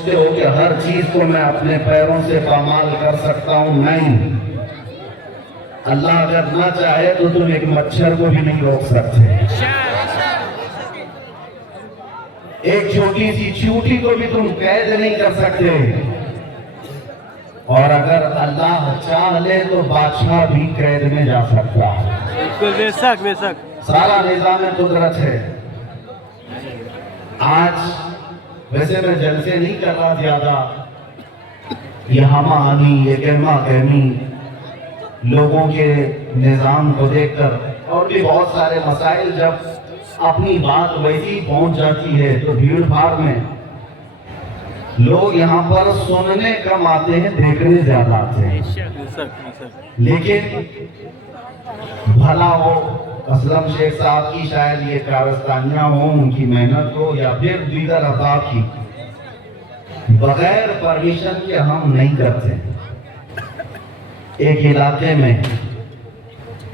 سوچتے ہو کہ ہر چیز کو میں اپنے پیروں سے پامال کر سکتا ہوں، نہیں۔ اللہ اگر نہ چاہے تو تم ایک مچھر کو بھی نہیں روک سکتے، ایک چھوٹی سی چیونٹی کو بھی تم قید نہیں کر سکتے، اور اگر اللہ چاہ لے تو بادشاہ بھی قید میں جا سکتا ہے۔ بے شک بے شک۔ سارا نظام قدرت ہے۔ آج ویسے میں جلسے نہیں کر رہا زیادہ، یہ ہمہ آنی، یہ کہما کہمی، لوگوں کے نظام کو دیکھ کر، اور بھی بہت سارے مسائل جب اپنی بات ویسی پہنچ جاتی ہے تو بھیڑ بھاڑ میں لوگ یہاں پر سننے کم آتے ہیں، دیکھنے زیادہ آتے ہیں۔ لیکن بھلا ہو اسلم شیخ صاحب کی شاید یہ کارستانیاں ہوں، ان کی محنت ہو، یا پھر دیگر افراد کی، بغیر پرمیشن کے ہم نہیں کرتے۔ ایک علاقے میں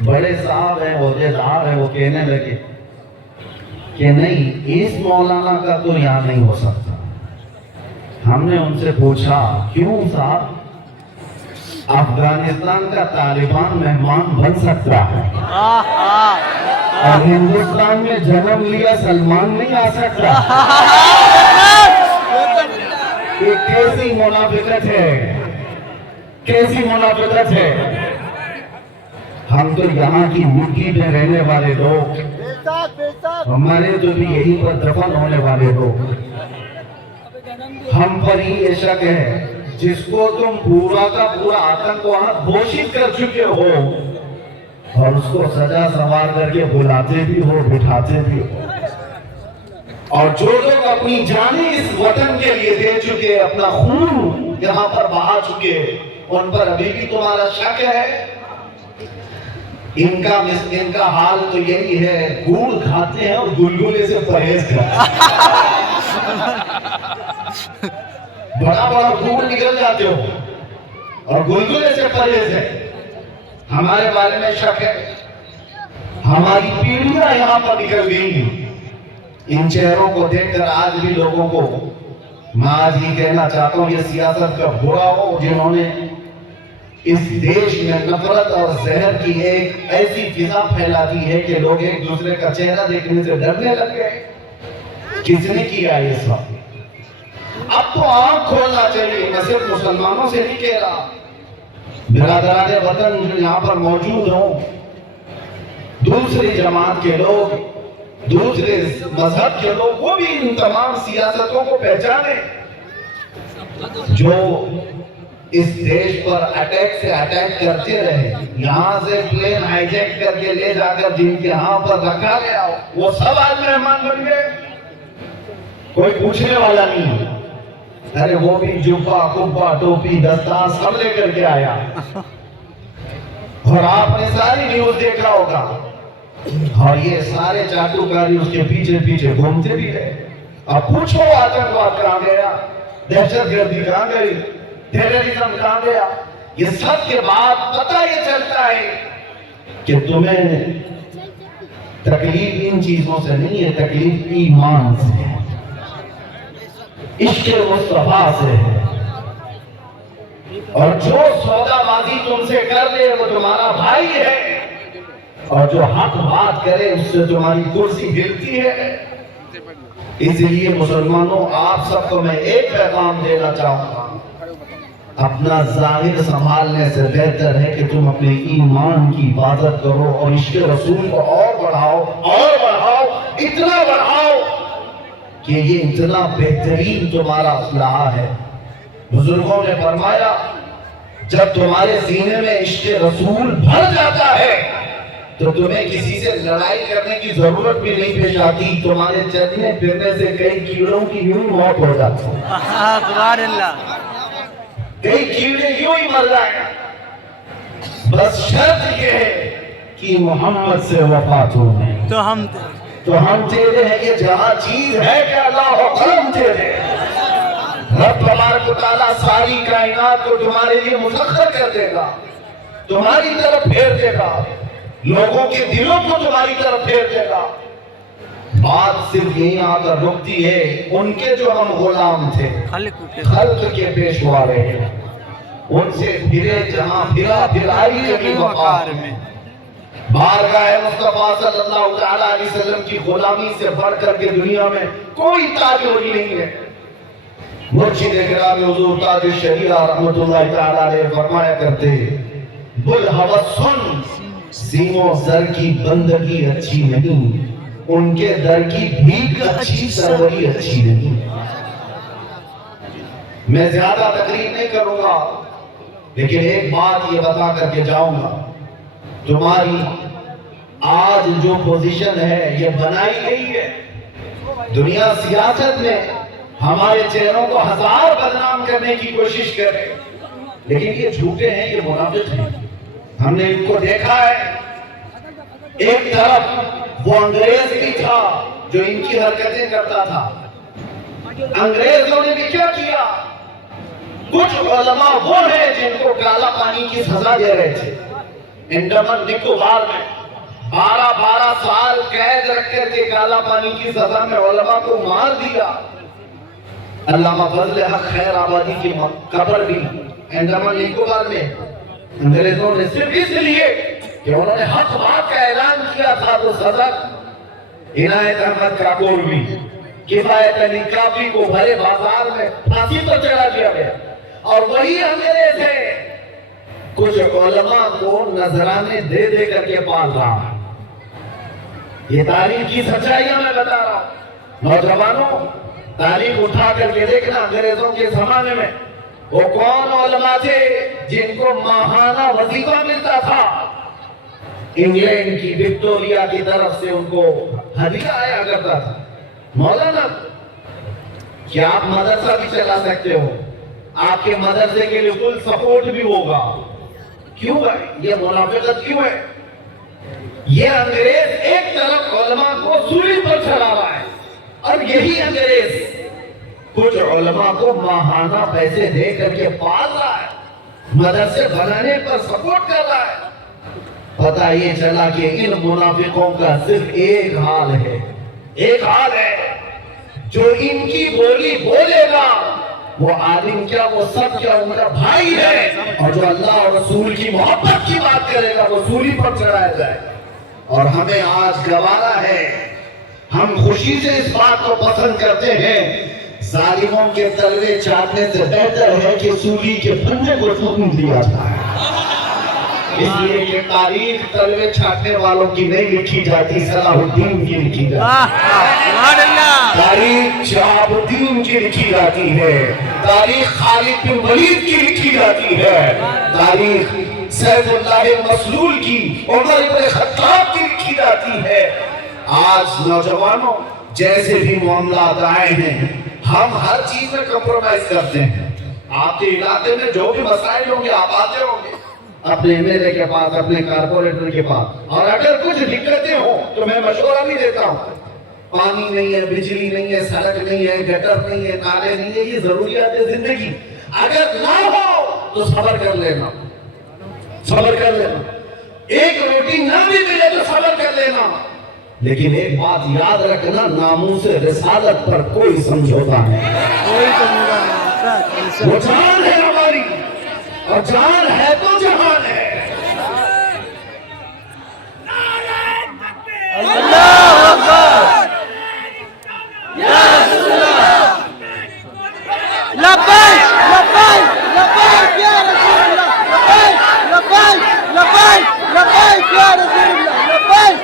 بڑے صاحب ہیں، عہدیدار ہیں، وہ کہنے لگے کہ نہیں، اس مولانا کا تو یہاں نہیں ہو سکتا۔ ہم نے ان سے پوچھا کیوں صاحب؟ افغانستان کا طالبان مہمان بن سکتا ہے اور ہندوستان میں جنم لیا سلمان نہیں آ سکتا؟ یہ کیسی منافقت ہے، کیسی منافقت ہے۔ ہم تو یہاں کی مٹی میں رہنے والے لوگ، ہمارے تو بھی یہیں پر دفن ہونے والے لوگ، ہم پر ہی یہ شک ہے جس کو تم پورا کا پورا آتنک وہاں گھوشت کر چکے ہو، اور اس کو سجا سوار کر کے بلاتے بھی ہو، بٹھاتے بھی ہو، اور جو لوگ اپنی جانیں اس وطن کے لیے دے چکے، اپنا خون یہاں پر بہا چکے، ان پر ابھی بھی تمہارا شک ہے؟ ان کا حال تو یہی ہے، گوڑ کھاتے ہیں اور گلگلے سے پرہیز کرتے ہیں۔ بڑا بڑا گوڑ نکل جاتے ہو اور گلگلے سے پرہیز ہے۔ ہمارے بارے میں شک ہے، ہماری پیڑھیاں یہاں پر نکل گئی۔ ان چہروں کو دیکھ کر آج بھی لوگوں کو میں آج ہی کہنا چاہتا ہوں، یہ سیاست کا برا ہو جنہوں نے اس دیش میں نفرت اور زہر کی ایک ایسی فضا پھیلا دی ہے کہ لوگ ایک دوسرے کا چہرہ دیکھنے سے ڈرنے لگ گئے۔ کس نے کیا ہے اس وقت؟ اب تو آنکھ کھولنا چاہیے۔ میں صرف مسلمانوں سے نہیں کہہ رہا، برادران وطن جو یہاں پر موجود ہوں، دوسری جماعت کے لوگ، دوسرے مذہب کے لوگ، وہ بھی ان تمام سیاستوں کو پہچانیں جو اس دیش پر اٹیک سے اٹیک کرتے رہے۔ یہاں سے پلین ہائی جیک کر کے لے جا کر جن کے یہاں پر رکھا گیا، وہ سب آج مہمان بن گئے، کوئی پوچھنے والا نہیں۔ ارے وہ بھی جبہ کبہ ٹوپی دستار سب لے کر کے آیا، اور آپ نے ساری نیوز دیکھا ہوگا، اور یہ سارے چاٹوکاری اس کے پیچھے پیچھے گھومتے بھی رہے۔ اب پوچھو آتنکواد کہاں گیا، دہشت گردی کہاں گئی، ٹیررزم کہاں گیا؟ یہ سب کے بعد پتہ یہ چلتا ہے کہ تمہیں تکلیف ان چیزوں سے نہیں ہے، تکلیف ایمان سے ہے، عشق مصطفیٰ سے ہے، اور جو سودا بازی تم سے کر لے وہ تمہارا بھائی ہے، اور جو حق بات کرے اس سے تمہاری کرسی گرتی ہے۔ اس لیے مسلمانوں، آپ سب کو میں ایک پیغام دینا چاہوں گا، اپنا ظاہر سنبھالنے سے بہتر ہے کہ تم اپنے ایمان کی حفاظت کرو اور عشق رسول کو اور بڑھاؤ، اور بڑھاؤ، اتنا بڑھاؤ کہ یہ اتنا بہترین تمہارا اسلحہ ہے۔ بزرگوں نے فرمایا جب تمہارے سینے میں عشق رسول بھر جاتا ہے تو تمہیں کسی سے لڑائی کرنے کی ضرورت بھی نہیں پیش آتی، تمہارے چلنے پھرنے سے کئی کیڑوں کی یوں موت ہو جاتی ہے۔ سبحان اللہ۔ کئی کیڑے یوں ہی مر جائیں، بس شرط یہ ہے کہ محمد سے وفات ہونے تو ہم تیرے ہیں۔ یہ جہاں چیز ہے کہ اللہ حکم تیرے، رب تبارک و تعالیٰ ساری کائنات کو تمہارے لیے مسخر کر دے گا، تمہاری طرف پھیر دے گا، لوگوں کے دلوں کو تمہاری طرف پھیر دے گا۔ بات صرف یہیں آ کر رکتی ہے، ان کے جو ہم غلام تھے، خلق کے پیشوا رہے، ان سے پھرے جہاں پھرا پھرائی کبھی وقار میں، بارگاہ مصطفیٰ صلی اللہ تعالیٰ علیہ وسلم کی غلامی سے بڑھ کر کے دنیا میں کوئی تاجوری نہیں ہے۔ مرشد اکرام حضور تاج الشریعہ رحمت اللہ تعالیٰ علیہ فرمایا کرتے، بلحوث سن، سیموں زر کی بندگی اچھی نہیں، ان کے در کی بھیک اچھی سروری اچھی نہیں۔ میں زیادہ تقریر نہیں کروں گا، لیکن ایک بات یہ بتا کر کے جاؤں گا، تمہاری آج جو پوزیشن ہے یہ بنائی گئی ہے۔ دنیا سیاست میں ہمارے چہروں کو ہزار بدنام کرنے کی کوشش کرے، لیکن یہ جھوٹے ہیں، یہ منافق ہیں۔ ہم نے ان کو دیکھا ہے، ایک طرف وہ انگریز بھی تھا جو ان کی حرکتیں کرتا تھا۔ انگریزوں نے بھی کیا کیا؟ کچھ علماء وہ ہیں جن کو کالا پانی کی سزا دے رہے تھے۔ انڈمان نکوبار میں 12 سال قید رکھ کر کے کالا پانی کی سزا میں علماء کو مار دیا۔ علامہ فضل حق خیر آبادی کی قبر بھی انڈمان نکوبار میں انگریزوں نے صرف اس لیے کہ انہوں نے حق بات کا اعلان کیا تھا تو سزا عنایت احمد کاکور بھی، کفایت علی کافی کو بھرے بازار میں پھانسی پر چڑھا دیا گیا، اور وہی انگریز ہے کچھ علماء کو نذرانے دے دے کر کے پال رہا ہے۔ یہ تاریخ کی سچائیاں میں بتا رہا ہوں۔ نوجوانوں، تاریخ اٹھا کر کے دیکھنا، انگریزوں کے زمانے میں وہ کون علماء تھے جن کو ماہانہ وظیفہ ملتا تھا؟ انگلینڈ کی وکٹوریا کی طرف سے ان کو ہدیہ آیا کرتا تھا۔ مولانا، کیا آپ مدرسہ بھی چلا سکتے ہو؟ آپ کے مدرسے کے لیے فل سپورٹ بھی ہوگا۔ کیوں ہے یہ منافقت؟ کیوں ہے یہ انگریز ایک طرف علماء کو سولی پر چڑھا رہا ہے، اور یہی انگریز کچھ علماء کو ماہانہ پیسے دے کر کے پال رہا ہے، مدرسے بنانے پر سپورٹ کر رہا ہے۔ پتہ یہ چلا کہ ان منافقوں کا صرف ایک حال ہے، ایک حال ہے، جو ان کی بولی بولے گا وہ عالم کیا، وہ سب کیا، ان کا بھائی ہے، اور جو اللہ اور رسول کی محبت کی بات کرے گا وہ سولی پر چڑھایا جائے۔ اور ہمیں آج گوارا ہے، ہم خوشی سے اس بات کو پسند کرتے ہیں، ظالموں کے تلوے چاٹنے سے بہتر ہے کہ سولی کے پھندے کو سکون دیا جائے۔ اس لیے کہ تاریخ تلوے چھاٹنے والوں کی نہیں لکھی جاتی، صلاح الدین کی لکھی جاتی ہے، تاریخ شہاب الدین کی لکھی جاتی ہے، تاریخ خالد بن ولید کی لکھی جاتی ہے، تاریخ سیف اللہ مسلول کی، عمر بن خطاب کی لکھی جاتی ہے۔ آج نوجوانوں، جیسے بھی معاملات آئے ہیں، ہم ہر چیز میں کمپرومائز کرتے ہیں۔ آپ کے علاقے میں جو بھی مسائل ہوں گے آپ آتے ہوں گے اپنے ایم ایل اے کے پاس، اپنے کارپوریٹر کے پاس، اور اگر کچھ دقتیں ہوں تو میں مشورہ نہیں دیتا ہوں۔ پانی نہیں ہے، بجلی نہیں ہے، سڑک نہیں ہے، گٹر نہیں ہے، نالے نہیں ہے، یہ ضروریات زندگی، اگر نہ ہو تو صبر کر لینا، صبر کر لینا، ایک روٹی نہ بھی ملے تو صبر کر لینا، لیکن ایک بات یاد رکھنا، ناموس رسالت پر کوئی سمجھوتا نہیں۔ وہ جان ہے ہماری، اور جان ہے تو جہان ہے۔ اللہ اکبر، یا رسول اللہ، لبیک لبیک لبیک یا رسول اللہ، لبیک لبیک لبیک لبیک یا رسول اللہ، لبیک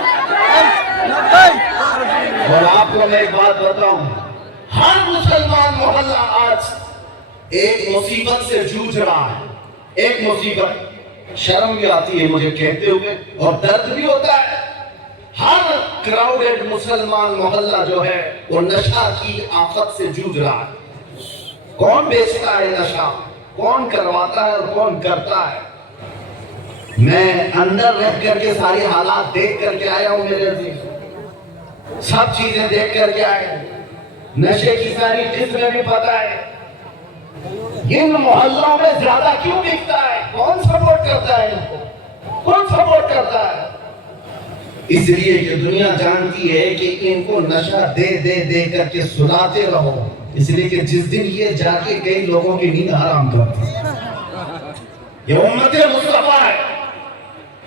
لبیک۔ اور آپ کو میں ایک بات بتاؤں، ہر مسلمان محلہ آج ایک مصیبت سے جوجھ رہا ہے، ایک مصیبت، شرم بھی آتی ہے مجھے کہتے ہوئے اور درد بھی ہوتا ہے۔ ہر کراؤڈڈ مسلمان محلہ جو ہے وہ نشہ کی آفت سے جوجھ رہا ہے۔ کون بیچتا ہے نشہ، کون کرواتا ہے اور کون کرتا ہے؟ میں اندر رہ کر کے ساری حالات دیکھ کر کے آیا ہوں میرے عزیز، سب چیزیں دیکھ کر کے آئے ہیں، نشے کی ساری قسمیں بھی پتہ ہے۔ ان محلوں میں زیادہ کیوں بکتا ہے؟ کون سپورٹ کرتا ہے ان کو؟ کون سپورٹ کرتا ہے؟ اس لیے کہ دنیا جانتی ہے کہ ان کو نشہ دے دے دے کر کے سلاتے رہو، اس لیے کہ جس دن یہ جا کے کئی لوگوں کی نیند حرام کرتی ہے۔ یہ امت مصطفیٰ ہے،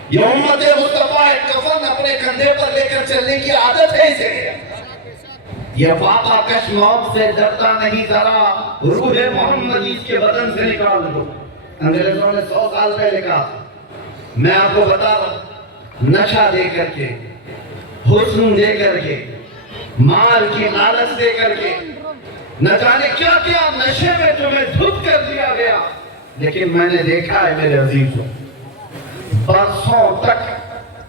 یہ امت مصطفیٰ ہے، کفن اپنے کندھے پر لے کر چلنے کی عادت ہے اسے۔ یہ فاقہ کش موت سے ڈرتا نہیں ذرا، روح محمدی اس کے بدن سے نکال دو۔ انگریزوں نے 100 سال پہلے کہا، میں آپ کو بتا رہا ہوں، نشہ دے کر کے، حسن دے کر کے، مال کی لالچ دے کر کے، نہ جانے کیا کیا نشے میں تمہیں دھت کر دیا گیا، لیکن میں نے دیکھا ہے میرے عزیزوں، برسوں تک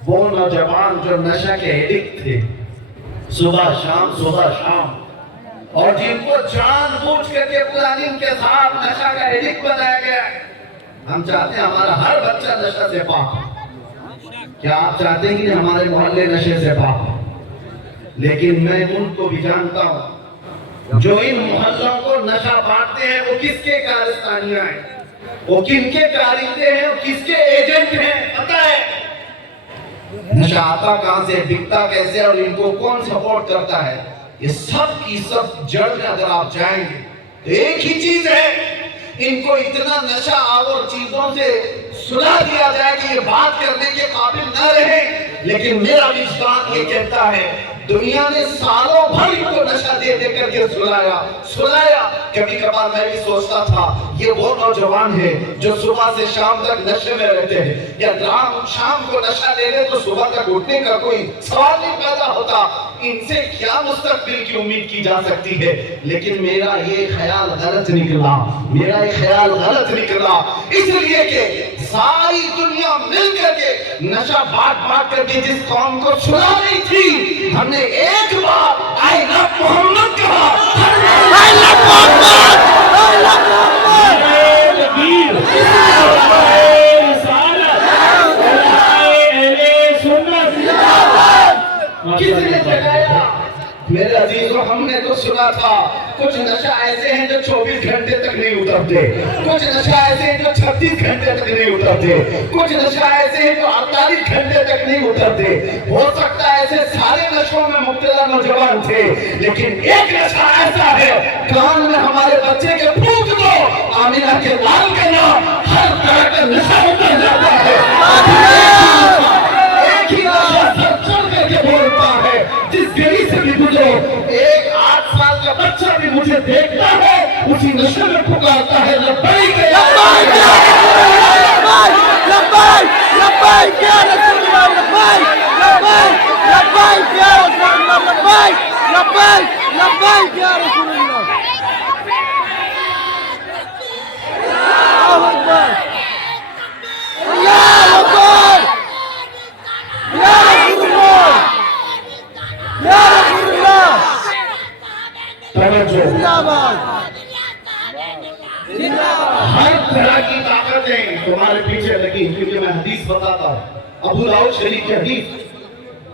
وہ نوجوان جو نشہ کے ایڈکٹ تھے، صبح شام، اور جن کو جان بوجھ کر کے پلاننگ کے ساتھ نشہ کا ایڈکٹ بنایا گیا ہے، ہم چاہتے ہیں ہمارا ہر بچہ نشہ سے پاک ہو۔ کیا آپ چاہتے ہیں کہ ہمارے محلے نشے سے پاک ہو؟ لیکن میں ان کو بھی جانتا ہوں جو ان محلوں کو نشہ بانٹتے ہیں، وہ کس کے کارستانیاں ہیں، وہ کن کے کارندے ہیں، وہ کس کے ایجنٹ ہیں، پتہ ہے نشہ آتا کہاں سے، بکتا کیسے، اور ان کو کون سپورٹ کرتا ہے۔ یہ سب کی سب جڑ میں اگر آپ جائیں گے تو ایک ہی چیز ہے، ان کو اتنا نشہ آور چیزوں سے سلا دیا جائے کہ یہ بات کرنے کے قابل نہ رہے۔ لیکن میرا وجدان یہ کہتا ہے دنیا نے سالوں بھر ان کو نشہ دے دے کر کے سلایا۔ کبھی کبھار میں بھی سوچتا تھا یہ وہ نوجوان ہے جو صبح سے شام تک نشے میں رہتے ہیں، یا شام کو نشہ لے لے تو صبح تک اٹھنے کا کوئی سوال نہیں پیدا ہوتا، ان سے کیا مستقبل کی امید کی جا سکتی ہے۔ لیکن میرا یہ خیال غلط نکلا، اس لیے کہ ساری دنیا مل کر کے نشہ بانٹ کر کے جس قوم کو سلا رہی تھی، ہم نے ایک بار آئی لو محمد کہا، I love Muhammad! I love Muhammad! کس نے جگایا؟ میرے عزیزوں، ہم نے تو سنا تھا کچھ نشہ ایسے ہیں جو 24 گھنٹے تک نہیں اترتے، کچھ نشہ ایسے ہیں جو 36 گھنٹے تک نہیں اترتے، کچھ نشہ ایسے ہیں جو 48 گھنٹے تک نہیں اترتے۔ ہو سکتا ہے ایسے سارے نشوں میں مبتلا نوجوان تھے، لیکن ایک نشہ ایسا ہے، کان میں ہمارے بچے کے پھونک دو، آمینہ کے لال کا نام، ہر طرح کا نشہ اتر جاتا ہے۔ ایک ہی نشہ سر چڑھ کر کے بولتا ہے، جس گلی سے بھی گزرو، ایک 8 سال کا بچہ بھی مجھے دیکھتا ہے، اسی نشے میں پکارتا ہے لبیک یا لبیک یا رسول اللہ، لبیک یا رسول اللہ، لبیک یا رسول اللہ۔ اللہ اکبر، اللہ اکبر، یا رسول اللہ، یا رسول اللہ، زندہ باد، ہر طرح کی طاقتیں تمہارے پیچھے لگی، کیونکہ میں حدیث بتاتا ہوں، ابو داؤد شریف کی حدیث،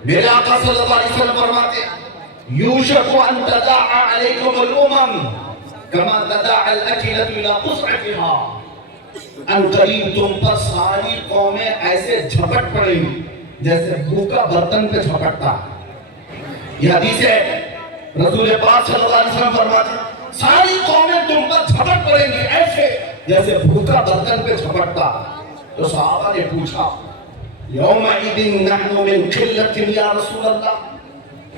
میرے آقا صلی اللہ علیہ وسلم فرماتے ہیں یوشک ان تداعى علیکم الامم کما تداعى الاکلۃ الى قصعتها، ان قریب تم پر ساری قومیں ایسے جھپٹ پڑیں گی جیسے بھوکا برتن پہ جھپٹتا۔ یہ حدیث ہے، رسول پاک صلی اللہ علیہ وسلم فرماتے ہیں ساری قومیں تم پر جھپٹ پڑیں گی ایسے جیسے بھوکا برتن پہ جھپٹتا۔ تو صحابہ نے پوچھا یومئذ نحن من قلۃ یا رسول اللہ،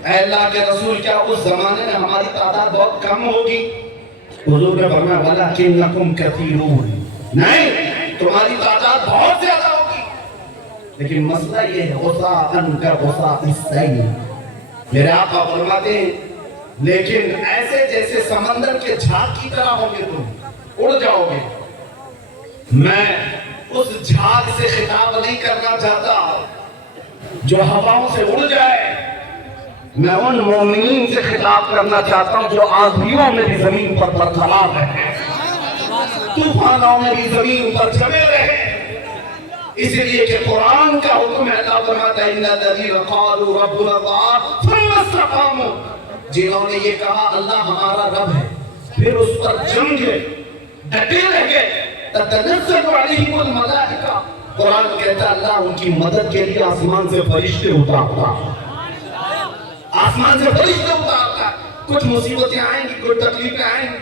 اے اللہ کے رسول کیا اس زمانے میں ہماری تعداد بہت کم ہوگی؟ حضور نے فرمایا ولکنکم کثیرون، نہیں تمہاری تعداد بہت زیادہ ہوگی، لیکن مسئلہ یہ ہے غثاء كغثاء السیل، میرے آقا فرماتے ہیں لیکن ایسے جیسے سمندر کے جھاگ کی طرح ہوں گے، تم اڑ جاؤ گے۔ میں اس جھاگ سے خطاب نہیں کرنا چاہتا جو ہواؤں سے اڑ جائے، میں ان مومنین سے خطاب کرنا چاہتا ہوں جو آندھیوں میں بھی زمین پر برقرار رہے، طوفانوں میں بھی زمین پر جمے رہے۔ اس لیے کہ قرآن کا حکم ہے، اللہ فرماتا ہے ان الذین قالوا ربنا اللہ ثم استقاموا، جنہوں نے یہ کہا اللہ ہمارا رب ہے پھر اس پر جم گئے، ڈٹے رہ گئے، تتنزل علیہم الملائکہ، قرآن کہتا ہے اللہ ان کی مدد کے لیے آسمان سے فرشتے اتارتا، آسمان سے فرشتے اتارتا۔ کچھ مصیبتیں آئیں گی، کچھ تکلیفیں آئیں گی،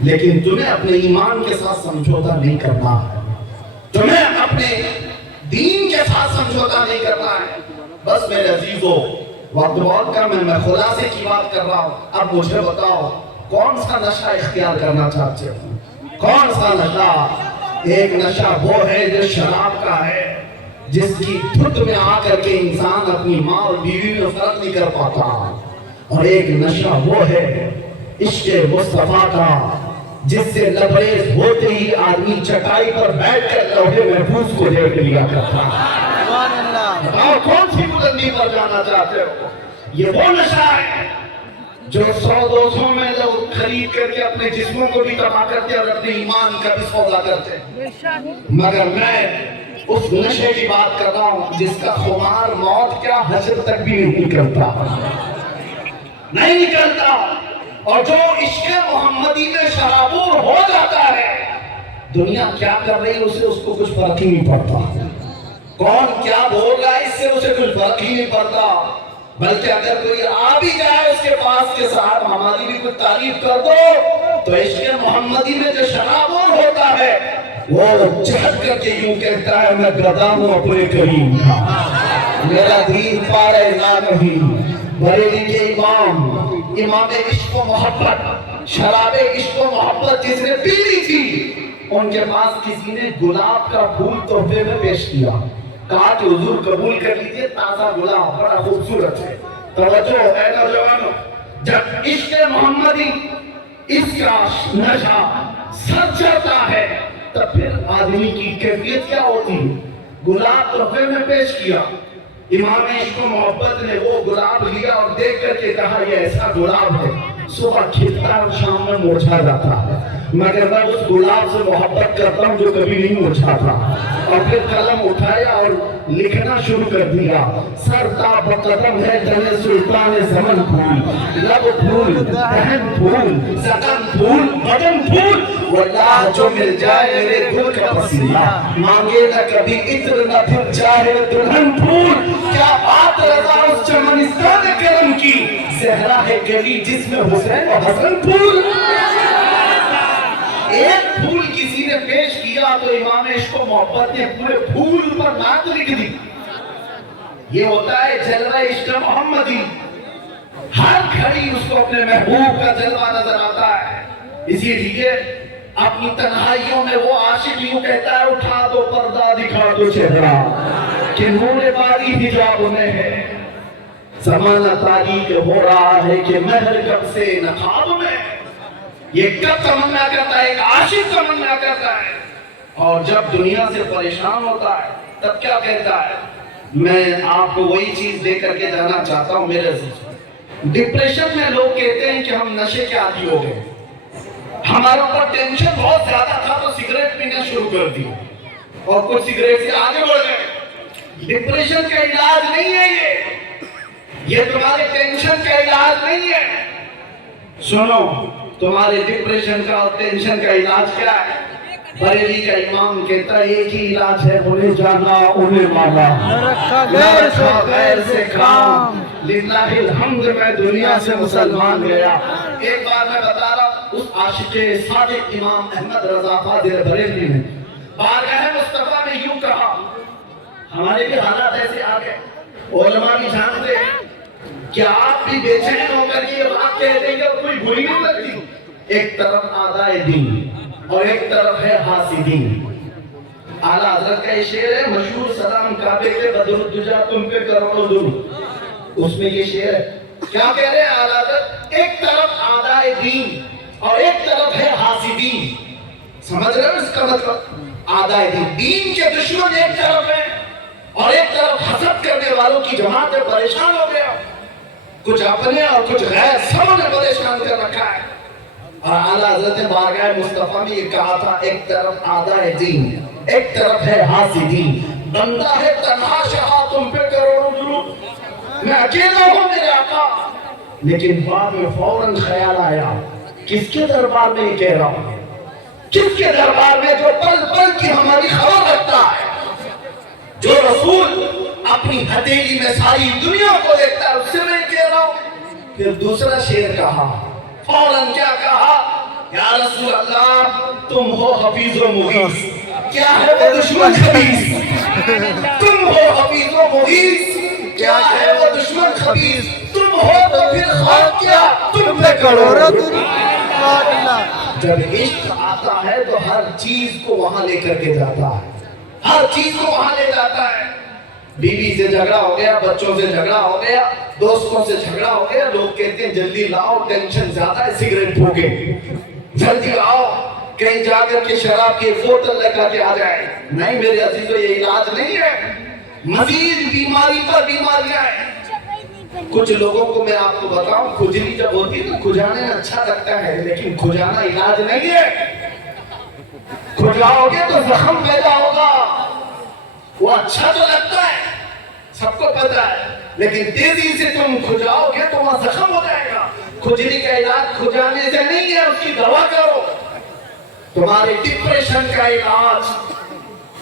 لیکن تمہیں اپنے ایمان کے ساتھ سمجھوتا نہیں کرنا ہے، تمہیں اپنے دین کے ساتھ سمجھوتا نہیں کرنا ہے۔ بس میرے عزیزو، وقت بہت کم ہے، میں خلاصے کی بات کر رہا ہوں۔ اب مجھے بتاؤ کون سا نشہ اختیار کرنا چاہتے ہو؟ کون سا نشہ؟ ایک نشہ وہ ہے جو شراب کا ہے، جس کی دھت میں آ کر کے انسان اپنی ماں اور بیوی میں فرق نہیں کر پاتا، اور ایک نشہ وہ ہے عشق مصطفیٰ کا، جس سے لبریز ہوتے ہی آدمی چٹائی پر بیٹھ کر لوح محفوظ کو دیکھ لیا کرتا ہے۔ سبحان اللہ۔ بتاؤ کون سی بلندی پر جانا چاہتے ہو؟ یہ وہ نشہ ہے جو 100-200 میں لوگ خرید کر کے اپنے جسموں کو بھی تباہ کرتے اور اپنے ایمان کا بھی سودا کرتے، مگر میں اس نشے کی بات کر رہا ہوں جس کا خمار موت کیا حشر تک بھی نہیں کرتا، نہیں نکلتا، اور جو عشق محمدی میں شرابور ہو جاتا ہے، دنیا کیا کر رہی ہے اسے اس کو کچھ فرق ہی نہیں پڑتا، کون کیا بول رہا ہے اس سے اسے کچھ فرق ہی نہیں پڑتا، بلکہ اگر کوئی آ بھی جائے اس کے پاس کہ صاحب ہماری بھی کچھ تعریف کر دو، تو عشق محمدی میں جو شرابور ہوتا ہے وہ جھٹ کر کے یوں کہتا ہے میں گدا ہوں اپنے کریم کا، میرا دین پارے نہ نہیں۔ بریلی کے امام عشق و محبت، شراب عشق و محبت جس نے پی لی تھی، ان کے پاس کسی نے گلاب کا پھول تحفے میں پیش کیا، کہا کہ حضور قبول کر لیجئے، تازہ گلاب بڑا خوبصورت ہے۔ توجہ اے نوجوانوں، جب عشق محمدی اس کا نشہ سر چڑھتا ہے تب پھر آدمی کی کیفیت کیا ہوتی ہے؟ گلاب تحفے میں پیش کیا، امام عشق و محبت نے وہ گلاب لیا اور دیکھ کر کے کہا یہ ایسا گلاب ہے صبح کھلتا اور شام میں مرجھا جاتا ہے، مگر میں اس گلاب سے محبت کرتا ہوں جو کبھی نہیں مرجھاتا، اور پھر قلم اٹھایا اور لکھنا شروع کر دیا، سر تا بقدم ہے جنے سلطان زمن پھول، لب پھول، دہن پھول، زکن پھول، بدن پھول، واللہ جو مل جائے میرے دل کا پسندہ، مانگے نہ کبھی عطر نہ پھر چاہے دلہن پھول، کیا بات رضا اس چمنستان کرم کی، زہرا ہے گلی جس میں حسین و حسن پھول۔ ایک پھول کسی نے پیش کیا تو امام عشق و محبت نے پورے پھول پر نعت لکھ دی۔ یہ ہوتا ہے جلوہ عشق محمدی، ہر گھڑی اس کو اپنے محبوب کا جلوہ نظر آتا ہے، اسی لیے اپنی تنہائیوں میں وہ عاشق یوں کہتا ہے اٹھا دو پردہ دکھا دو چہرہ کہ نور باری حجاب میں ہے، زمانہ تاریخ ہو رہا ہے کہ مہر کب سے نقاب میں، یہ کب تمنا کرتا ہے، ایک عاشق تمنا کرتا ہے، اور جب دنیا سے پریشان ہوتا ہے تب کیا کہتا ہے؟ میں آپ کو وہی چیز دے کر کے جانا چاہتا ہوں میرے عزیز۔ ڈپریشن میں لوگ کہتے ہیں کہ ہم نشے کے عادی ہو گئے، ہمارے اوپر ٹینشن بہت زیادہ تھا تو سگریٹ پینا شروع کر دی اور کچھ سگریٹ سے آگے بڑھ گئے۔ ڈپریشن کا علاج نہیں ہے یہ تمہارے ٹینشن کا علاج نہیں ہے۔ سنو، تمہارے ڈپریشن کا اور ٹینشن کا علاج کیا ہے؟ بریلی کا امام کہتا ہے ایک ہی علاج ہے، انہیں جانا انہیں مانا، نہ رکھا غیر سے کام، للہ الحمد میں دنیا سے مسلمان گیا۔ ایک بار میں بتا رہا ہوں، اس عاشق صادق امام احمد رضا فاضل بریلوی نے بارگاہ مصطفیٰ میں یوں کہا، ہمارے بھی حالات ایسے آ گئے، علماء بھی جانتے ہیں، کیا آپ بھی بے چین ہو کر یہ بات کہہ دیں گے اور کوئی بری نہیں لگتی؟ ایک طرف آدائے دین اور ایک طرف ہے حاسدین۔ اعلیٰ حضرت کا یہ شعر ہے مشہور، سلام کعبے کے بدر الدجا تم پہ کروڑوں درود، اس میں یہ شعر ہے، کیا کہہ رہے ہیں اعلیٰ حضرت؟ ایک طرف آدائے دین اور ایک طرف ہے حاسدین، سمجھ رہے ہو اس کا مطلب؟ آدائے دین، دین کے دشمن ایک طرف ہیں اور ایک طرف حسد کرنے والوں کی جماعت پریشان ہو گیا، کچھ اپنے اور کچھ غیر، سب نے پریشان کر رکھا ہے۔ اور اعلیٰ حضرت نے بارگاہ مصطفیٰ میں یہ کہا تھا ایک طرف آدائے دین ایک طرف ہے حاسدین، بندہ ہے تنہا شہا تم پہ کروڑوں درود، میں اکیلا ہوں میرے آقا۔ لیکن بعد میں فوراً خیال آیا کس کے دربار میں یہ کہہ رہا ہوں؟ کس کے دربار میں جو پل پل کی ہماری خبر رکھتا ہے؟ جو رسول اپنی ہتھیلی میں ساری دنیا کو دیکھتا ہے اس سے میں کہہ رہا ہوں. پھر دوسرا شعر کہا, فوراً کیا کہا, یا رسول اللہ تم ہو حفیظ و مغیث. کیا ہے وہ دشمن خبیث, تم ہو حفیظ و مغیث. کیا ہے وہ دشمن خبیث, تم ہو تو پھر خوف کیا تم پہ کرو. جب عشق آتا ہے تو ہر چیز کو وہاں لے کر کے جاتا ہے, ہر چیز کو وہاں لے جاتا ہے. بیوی سے جھگڑا ہو گیا, بچوں سے جھگڑا ہو گیا, دوستوں سے جھگڑا ہو گیا, لوگ کہتے ہیں جلدی لاؤ ٹینشن زیادہ ہے, سگریٹ پھونکے, جلدی آؤ کہیں جا کر کے شراب کی بوتل لے کر کے آ جائے. نہیں میرے عزیزو, یہ علاج نہیں ہے, مزید بیماری پر بیماریاں ہیں. کچھ لوگوں کو میں آپ کو بتاؤں, کھجلی جب ہوتی ہے تو کھجانے میں اچھا لگتا ہے, لیکن کھجانا علاج نہیں ہے. کھجاؤ گے تو زخم پیدا ہوگا, وہ اچھا تو لگتا ہے سب کو پتا ہے, لیکن تیزی سے تم کھجاؤ گے تو وہاں زخم ہو جائے گا. کھجلی کا علاج کھجانے سے نہیں ہے, اس کی دوا کرو. تمہارے ڈپریشن کا علاج,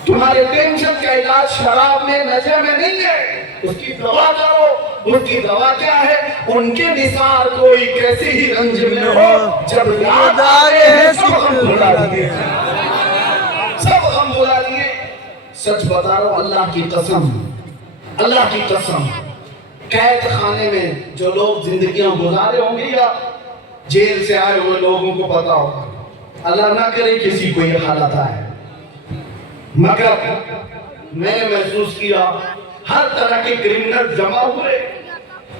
تمہارے ٹینشن کا علاج شراب میں نشے میں نہیں ہے, اس کی دوا کرو. اس کی دوا کیا ہے, ان کے نثار کوئی کیسے ہی رنج میں ہو, جب یاد آئے سب غم بھلا دیے, سب غم بھلا دیے. سچ بتا رہا ہوں, اللہ کی قسم, اللہ کی قسم, قید خانے میں جو لوگ زندگیاں گزارے ہوں گے یا جیل سے آئے ہوئے لوگوں کو پتا ہوگا, اللہ نہ کرے کسی کو یہ حالت آئے, مگر میں نے محسوس کیا ہر طرح کے کرمنل جمع ہوئے.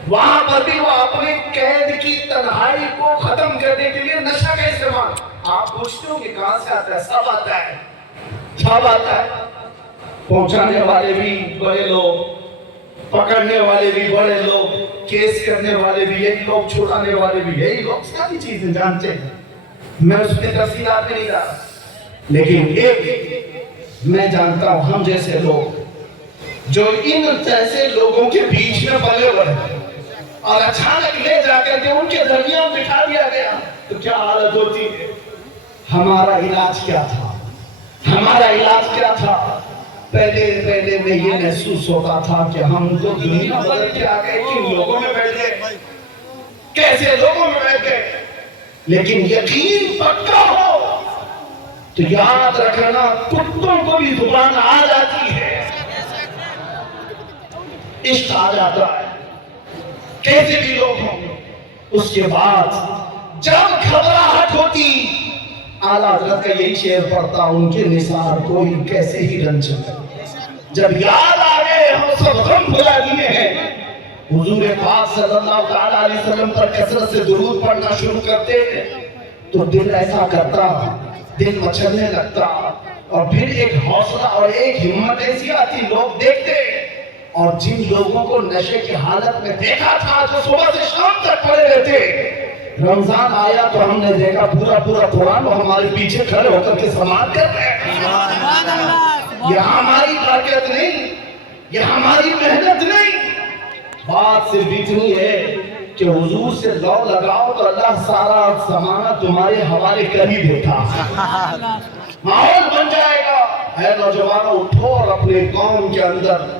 وہاں پر بھی وہ اپنے قید کی تنہائی کو ختم کرنے کے لیے نشہ کا استعمال. آپ پوچھتے ہو کہ کہاں سے آتا ہے, سب آتا ہے, سب آتا ہے. پہنچانے والے بھی بڑے لوگ, پکڑنے والے بھی بڑے لوگ, کیس کرنے والے بھی یہی لوگ, چھوڑانے والے بھی یہی لوگ, ساری چیزیں جانتے ہیں. میں اس کی تفصیلات میں نہیں جا رہا, لیکن ایک میں جانتا ہوں, ہم جیسے لوگ جو ان جیسے لوگوں کے بیچ میں پلے بڑھے اور اچانک لے جا کر کے ان کے درمیان بٹھا دیا گیا تو کیا حالت ہوتی ہے. ہمارا علاج کیا تھا, ہمارا علاج کیا تھا. پہلے میں یہ محسوس ہوتا تھا کہ ہم تو دنیا بدل کے آ گئے, کن لوگوں میں بیٹھ گئے, کیسے لوگوں میں بیٹھ گئے. لیکن یقین پکا ہو تو یاد رکھنا, کتوں کو بھی زبان آ جاتی ہے, عشق آ جاتا ہے, کیسے بھی لوگ ہوں. اس کے بعد جب گھبراہٹ ہوتی, اعلیٰ حضرت کا یہی شعر پڑھتا, ان کے نثار کوئی کیسے ہی رنج ہے. جب یاد آ گئے ہم سب غم بھلا دیے ہیں, حضور پاک صلی اللہ تعالیٰ علیہ وسلم پر کثرت سے درود پڑھنا شروع کرتے تو دل ایسا کرتا, دل مچلنے لگتا, اور پھر ایک حوصلہ اور ایک ہمت ایسی آتی, لوگ دیکھتے. اور جن لوگوں کو نشے کی حالت میں دیکھا تھا, جو صبح سے شام تک پڑے رہتے, رمضان آیا تو ہم نے دیکھا پورا قرآن ہمارے پیچھے کھڑے ہو کر کے سماعت کر رہے ہیں. یہ ہماری برکت نہیں, یہ ہماری محنت نہیں. بات صرف اتنی ہے کہ حضور سے لو لگاؤ تو اللہ سارا زمانہ تمہارے حوالے کر ہی دیتا, ماحول بن جائے گا. اے نوجوانوں, اٹھو اور اپنے قوم کے اندر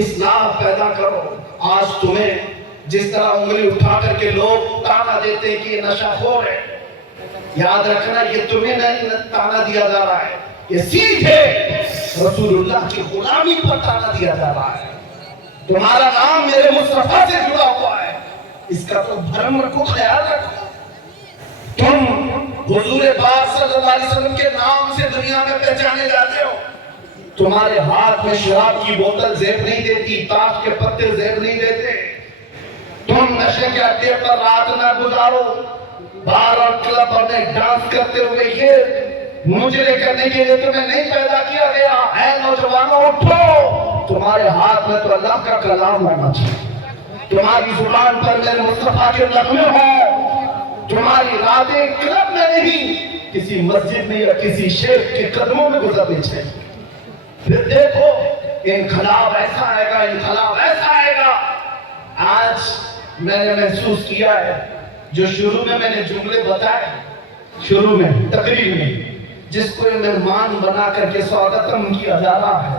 اصلاح پیدا کرو. آج تمہیں جس طرح انگلی اٹھا کر کے لوگ تانا دیتے ہیں کہ یہ نشہ خور ہے, یاد رکھنا یہ تمہیں نہیں تانا دیا جا رہا ہے, یہ سیدھے رسول اللہ کی غلامی پر تانا دیا جا رہا ہے. تمہارا نام میرے مصطفیٰ سے جڑا ہوا ہے, اس کا تو بھرم رکھو, خیال رکھو. تم حضور پاک صلی اللہ علیہ وسلم کے نام سے دنیا میں پہچانے جاتے ہو. تمہارے ہاتھ میں شراب کی بوتل زہر نہیں دیتی, تاش کے پتے زہر نہیں دیتے. تم نشے کے اڈے پر رات نہ گزارو, بار اور کلب میں ڈانس کرتے ہوئے, یہ مجرے کرنے کے لیے تمہیں نہیں پیدا کیا گیا. اے نوجوانوں اٹھو, تمہارے ہاتھ میں تو اللہ کا کلام ہونا چاہیے, تمہاری زبان پر میرے مصطفیٰ کے نغمے ہوں, تمہاری راتیں کلب میں نہیں کسی مسجد میں یا کسی شیخ کے قدموں میں گزرنی چاہیے. پھر دیکھو انقلاب ایسا آئے گا, انقلاب ایسا آئے گا. آج میں نے محسوس کیا ہے, جو شروع میں نے جملے بتائے, شروع میں تقریر میں جس کو مہمان بنا کر کے سواگتم کیا جا رہا ہے,